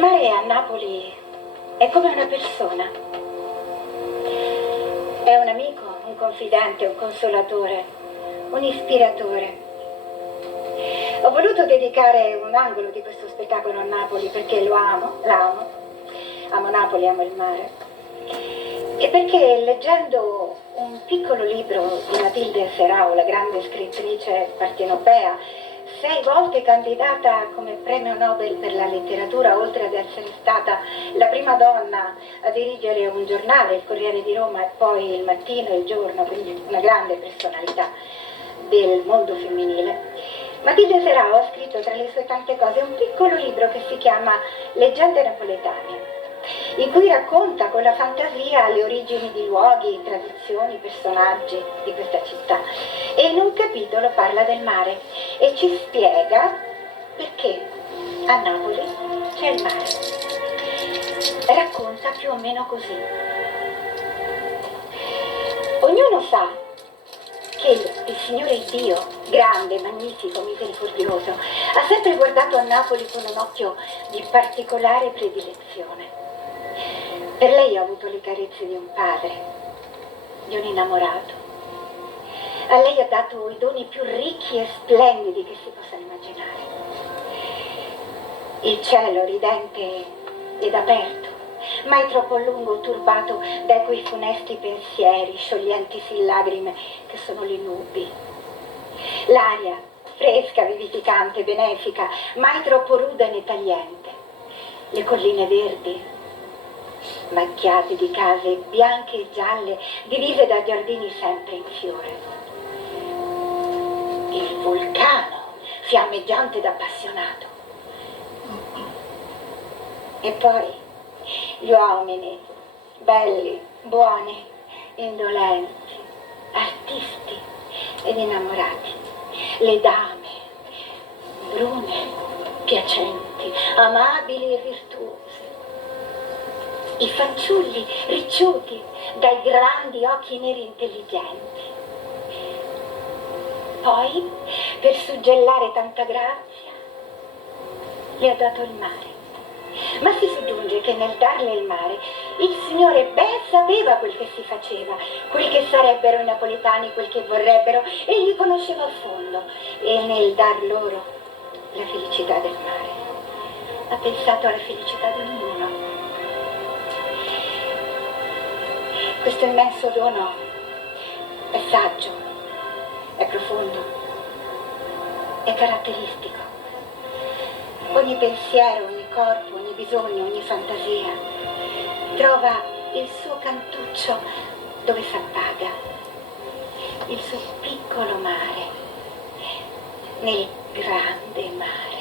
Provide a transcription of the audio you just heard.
mare a Napoli è come una persona. È un amico, un confidente, un consolatore, un ispiratore. Ho voluto dedicare un angolo di questo spettacolo a Napoli perché lo amo, l'amo. Amo Napoli, amo il mare. E perché leggendo un piccolo libro di Matilde Serao, la grande scrittrice partenopea, 6 volte candidata come premio Nobel per la letteratura, oltre ad essere stata la prima donna a dirigere un giornale, il Corriere di Roma, e poi il Mattino e il Giorno, quindi una grande personalità del mondo femminile. Matilde Serao ha scritto tra le sue tante cose un piccolo libro che si chiama Leggende napoletane, in cui racconta con la fantasia le origini di luoghi, tradizioni, personaggi di questa città. E in un capitolo parla del mare e ci spiega perché a Napoli c'è il mare. Racconta più o meno così. Ognuno sa che il Signore Dio, grande, magnifico, misericordioso, ha sempre guardato a Napoli con un occhio di particolare predilezione. Per lei ho avuto le carezze di un padre, di un innamorato. A lei ha dato i doni più ricchi e splendidi che si possano immaginare. Il cielo ridente ed aperto, mai troppo a lungo turbato dai quei funesti pensieri, scioglientisi in lagrime che sono le nubi. L'aria fresca, vivificante, benefica, mai troppo ruda né tagliente. Le colline verdi, macchiate di case bianche e gialle, divise da giardini sempre in fiore. Il vulcano, fiammeggiante ed appassionato. E poi gli uomini, belli, buoni, indolenti, artisti ed innamorati. Le dame, brune, piacenti, amabili e virtuose. I fanciulli ricciuti dai grandi occhi neri intelligenti. Poi, per suggellare tanta grazia, le ha dato il mare. Ma si soggiunge che nel darle il mare, il Signore ben sapeva quel che si faceva, quel che sarebbero i napoletani, quel che vorrebbero, e li conosceva a fondo. E nel dar loro la felicità del mare, ha pensato alla felicità di ognuno. Questo immenso dono è saggio, è profondo, è caratteristico. Ogni pensiero, ogni corpo, ogni bisogno, ogni fantasia trova il suo cantuccio dove s'appaga, il suo piccolo mare nel grande mare.